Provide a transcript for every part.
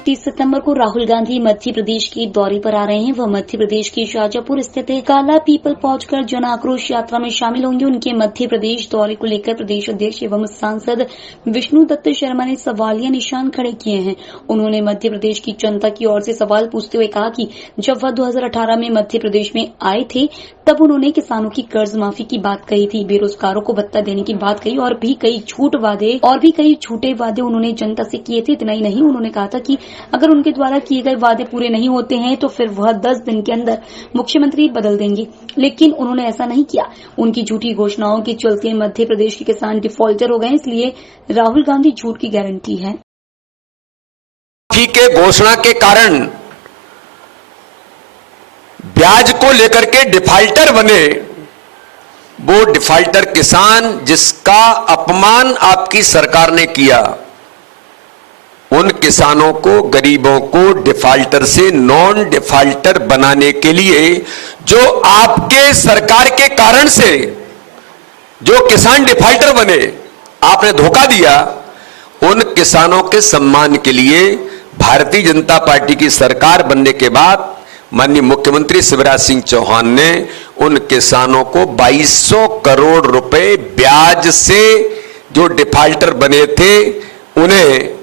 30 सितंबर को राहुल गांधी मध्य प्रदेश के दौरे पर आ रहे हैं। वह मध्य प्रदेश के शाजापुर स्थित काला पीपल पहुंचकर जन आक्रोश यात्रा में शामिल होंगे। उनके मध्य प्रदेश दौरे को लेकर प्रदेश अध्यक्ष एवं सांसद विष्णु दत्त शर्मा ने सवालिया निशान खड़े किए हैं। उन्होंने मध्य प्रदेश की जनता की ओर से सवाल पूछते हुए कहा कि जब वह 2018 में मध्य प्रदेश में आए थे तब उन्होंने किसानों की कर्ज माफी की बात कही थी, बेरोजगारों को भत्ता देने की बात कही और भी कई झूठे वादे उन्होंने जनता से किए थे। इतना ही नहीं, उन्होंने कहा था कि अगर उनके द्वारा किए गए वादे पूरे नहीं होते हैं तो फिर वह 10 दिन के अंदर मुख्यमंत्री बदल देंगे, लेकिन उन्होंने ऐसा नहीं किया। उनकी झूठी घोषणाओं के चलते मध्य प्रदेश के किसान डिफॉल्टर हो गए, इसलिए राहुल गांधी झूठ की गारंटी है। के घोषणा के कारण ब्याज को लेकर के डिफाल्टर बने, वो डिफाल्टर किसान जिसका अपमान आपकी सरकार ने किया, उन किसानों को, गरीबों को डिफाल्टर से नॉन डिफाल्टर बनाने के लिए जो आपके सरकार के कारण से जो किसान डिफाल्टर बने, आपने धोखा दिया, उन किसानों के सम्मान के लिए भारतीय जनता पार्टी की सरकार बनने के बाद माननीय मुख्यमंत्री शिवराज सिंह चौहान ने उन किसानों को 2200 करोड़ रुपए ब्याज से जो डिफाल्टर बने थे उन्हें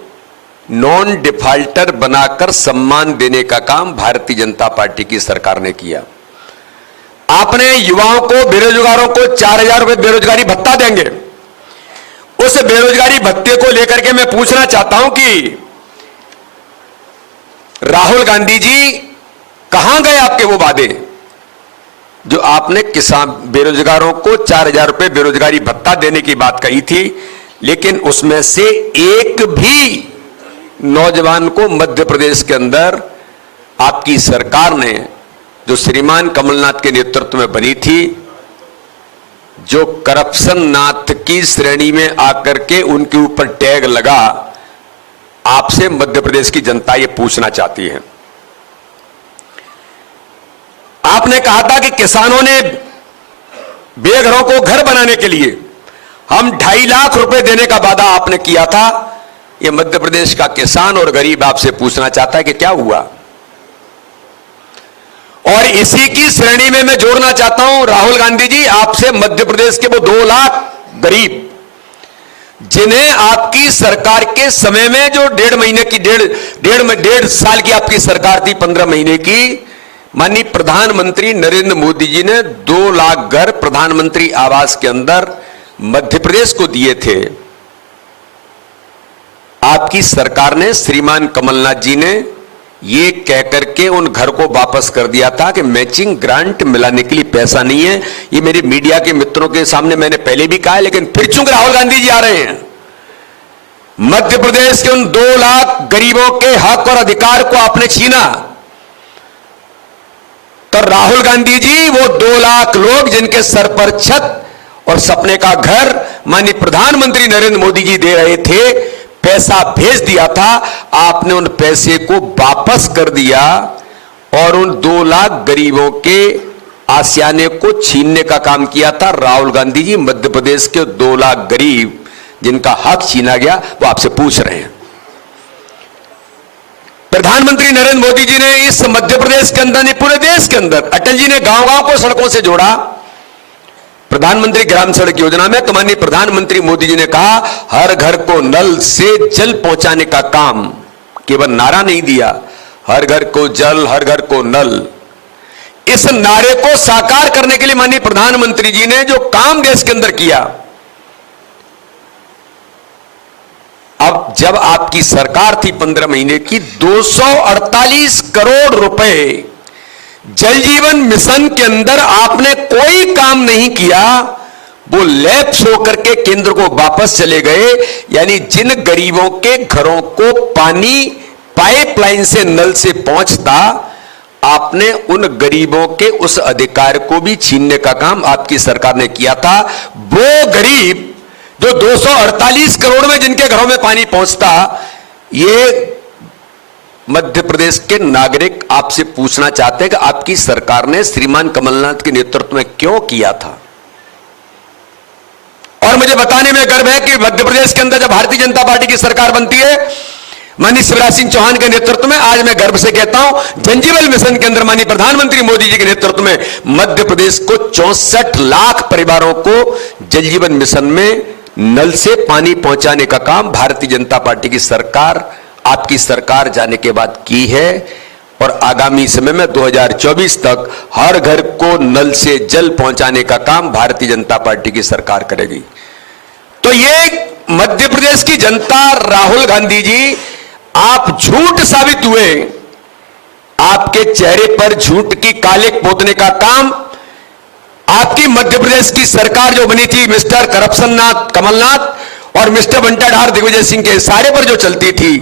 नॉन डिफाल्टर बनाकर सम्मान देने का काम भारतीय जनता पार्टी की सरकार ने किया। आपने युवाओं को, बेरोजगारों को 4000 रुपए बेरोजगारी भत्ता देंगे। उस बेरोजगारी भत्ते को लेकर के मैं पूछना चाहता हूं कि राहुल गांधी जी कहां गए आपके वो वादे जो आपने किसान बेरोजगारों को 4000 रुपए बेरोजगारी भत्ता देने की बात कही थी, लेकिन उसमें से एक भी नौजवान को मध्य प्रदेश के अंदर आपकी सरकार ने, जो श्रीमान कमलनाथ के नेतृत्व में बनी थी, जो करप्शन नाथ की श्रेणी में आकर के उनके ऊपर टैग लगा, आपसे मध्य प्रदेश की जनता ये पूछना चाहती है। आपने कहा था कि किसानों ने बेघरों को घर बनाने के लिए हम 2.5 लाख रुपए देने का वादा आपने किया था। ये मध्य प्रदेश का किसान और गरीब आपसे पूछना चाहता है कि क्या हुआ। और इसी की श्रेणी में मैं जोड़ना चाहता हूं राहुल गांधी जी, आपसे मध्य प्रदेश के वो 2 लाख गरीब जिन्हें आपकी सरकार के समय में जो डेढ़ साल की आपकी सरकार थी, 15 महीने की, माननीय प्रधानमंत्री नरेंद्र मोदी जी ने 2 लाख घर प्रधानमंत्री आवास के अंदर मध्य प्रदेश को दिए थे। आपकी सरकार ने, श्रीमान कमलनाथ जी ने ये कहकर के उन घर को वापस कर दिया था कि मैचिंग ग्रांट मिलाने के लिए पैसा नहीं है। ये मेरे मीडिया के मित्रों के सामने मैंने पहले भी कहा है, लेकिन फिर चूंकि राहुल गांधी जी आ रहे हैं, मध्य प्रदेश के उन 2 लाख गरीबों के हक और अधिकार को आपने छीना, तो राहुल गांधी जी वो 2 लाख लोग जिनके सर पर छत और सपने का घर माननीय प्रधानमंत्री नरेंद्र मोदी जी दे रहे थे, पैसा भेज दिया था, आपने उन पैसे को वापस कर दिया और उन 2 लाख गरीबों के आशियाने को छीनने का काम किया था राहुल गांधी जी। मध्य प्रदेश के 2 लाख गरीब जिनका हक छीना गया, वो आपसे पूछ रहे हैं। प्रधानमंत्री नरेंद्र मोदी जी ने इस मध्य प्रदेश के अंदर नहीं, पूरे देश के अंदर, अटल जी ने गांव-गांव को सड़कों से जोड़ा। प्रधानमंत्री ग्राम सड़क योजना में तो माननीय प्रधानमंत्री मोदी जी ने कहा हर घर को नल से जल पहुंचाने का काम, केवल नारा नहीं दिया, हर घर को जल, हर घर को नल। इस नारे को साकार करने के लिए माननीय प्रधानमंत्री जी ने जो काम देश के अंदर किया, अब जब आपकी सरकार थी 15 महीने की, 248 करोड़ रुपए जल जीवन मिशन के अंदर आपने कोई काम नहीं किया, वो लैप्स होकर के केंद्र को वापस चले गए। यानी जिन गरीबों के घरों को पानी पाइपलाइन से, नल से पहुंचता, आपने उन गरीबों के उस अधिकार को भी छीनने का काम आपकी सरकार ने किया था। वो गरीब जो 248 करोड़ में जिनके घरों में पानी पहुंचता, ये मध्य प्रदेश के नागरिक आपसे पूछना चाहते हैं कि आपकी सरकार ने श्रीमान कमलनाथ के नेतृत्व में क्यों किया था। और मुझे बताने में गर्व है कि मध्य प्रदेश के अंदर जब भारतीय जनता पार्टी की सरकार बनती है माननीय शिवराज सिंह चौहान के नेतृत्व में, आज मैं गर्व से कहता हूं जलजीवन मिशन के अंदर माननीय प्रधानमंत्री मोदी जी के नेतृत्व में मध्य प्रदेश को 64 लाख परिवारों को जलजीवन मिशन में नल से पानी पहुंचाने का काम भारतीय जनता पार्टी की सरकार, आपकी सरकार जाने के बाद की है। और आगामी समय में 2024 तक हर घर को नल से जल पहुंचाने का काम भारतीय जनता पार्टी की सरकार करेगी। तो ये मध्य प्रदेश की जनता, राहुल गांधी जी, आप झूठ साबित हुए। आपके चेहरे पर झूठ की कालिक पोतने का काम आपकी मध्य प्रदेश की सरकार जो बनी थी मिस्टर करप्शन नाथ कमलनाथ और मिस्टर बंटाधार दिग्विजय सिंह के इशारे पर जो चलती थी,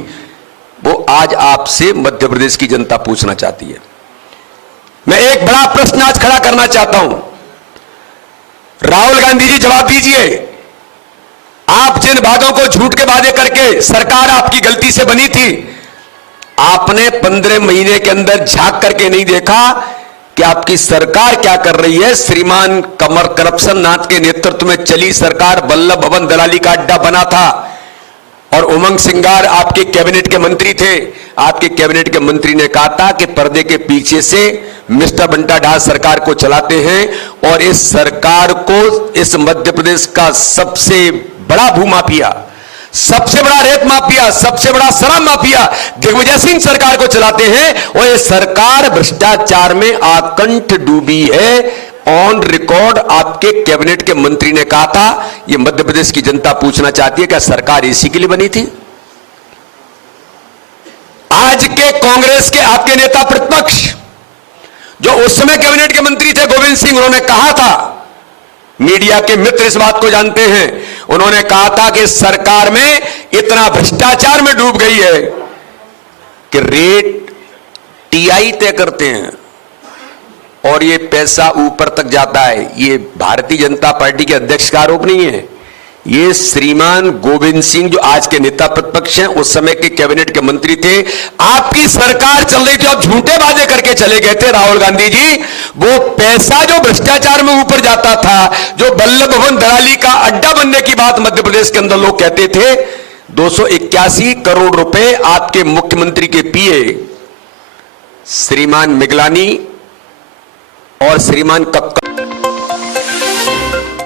वो आज आपसे मध्य प्रदेश की जनता पूछना चाहती है। मैं एक बड़ा प्रश्न आज खड़ा करना चाहता हूं। राहुल गांधी जी, जवाब दीजिए। आप जिन वादों को झूठ के वादे करके सरकार आपकी गलती से बनी थी, आपने 15 महीने के अंदर झांक करके नहीं देखा कि आपकी सरकार क्या कर रही है। श्रीमान कमर करप्शन नाथ के नेतृत्व में चली सरकार वल्लभ भवन दलाली का अड्डा बना था और उमंग सिंगार आपके कैबिनेट के मंत्री थे। आपके कैबिनेट के मंत्री ने कहा था कि पर्दे के पीछे से मिस्टर बंटाधार सरकार को चलाते हैं और इस सरकार को, इस मध्य प्रदेश का सबसे बड़ा भूमाफिया, सबसे बड़ा रेत माफिया, सबसे बड़ा शराब माफिया दिग्विजय सिंह सरकार को चलाते हैं और ये सरकार भ्रष्टाचार में आकंठ डूबी है। ऑन रिकॉर्ड आपके कैबिनेट के मंत्री ने कहा था। ये मध्य प्रदेश की जनता पूछना चाहती है, क्या सरकार इसी के लिए बनी थी? आज के कांग्रेस के आपके नेता प्रतिपक्ष जो उस समय कैबिनेट के मंत्री थे गोविंद सिंह, उन्होंने कहा था, मीडिया के मित्र इस बात को जानते हैं, उन्होंने कहा था कि सरकार में इतना भ्रष्टाचार में डूब गई है कि रेट टीआई तय करते हैं और ये पैसा ऊपर तक जाता है। ये भारतीय जनता पार्टी के अध्यक्ष का आरोप नहीं है, ये श्रीमान गोविंद सिंह जो आज के नेता प्रतिपक्ष हैं, उस समय के कैबिनेट के मंत्री थे। आपकी सरकार चल रही थी, आप झूठे वादे करके चले गए थे राहुल गांधी जी। वो पैसा जो भ्रष्टाचार में ऊपर जाता था, जो वल्लभ भवन दलाली का अड्डा बनने की बात मध्य प्रदेश के अंदर लोग कहते थे, 281 करोड़ रुपए आपके मुख्यमंत्री के पीए श्रीमान मिगलानी और श्रीमान कक्कर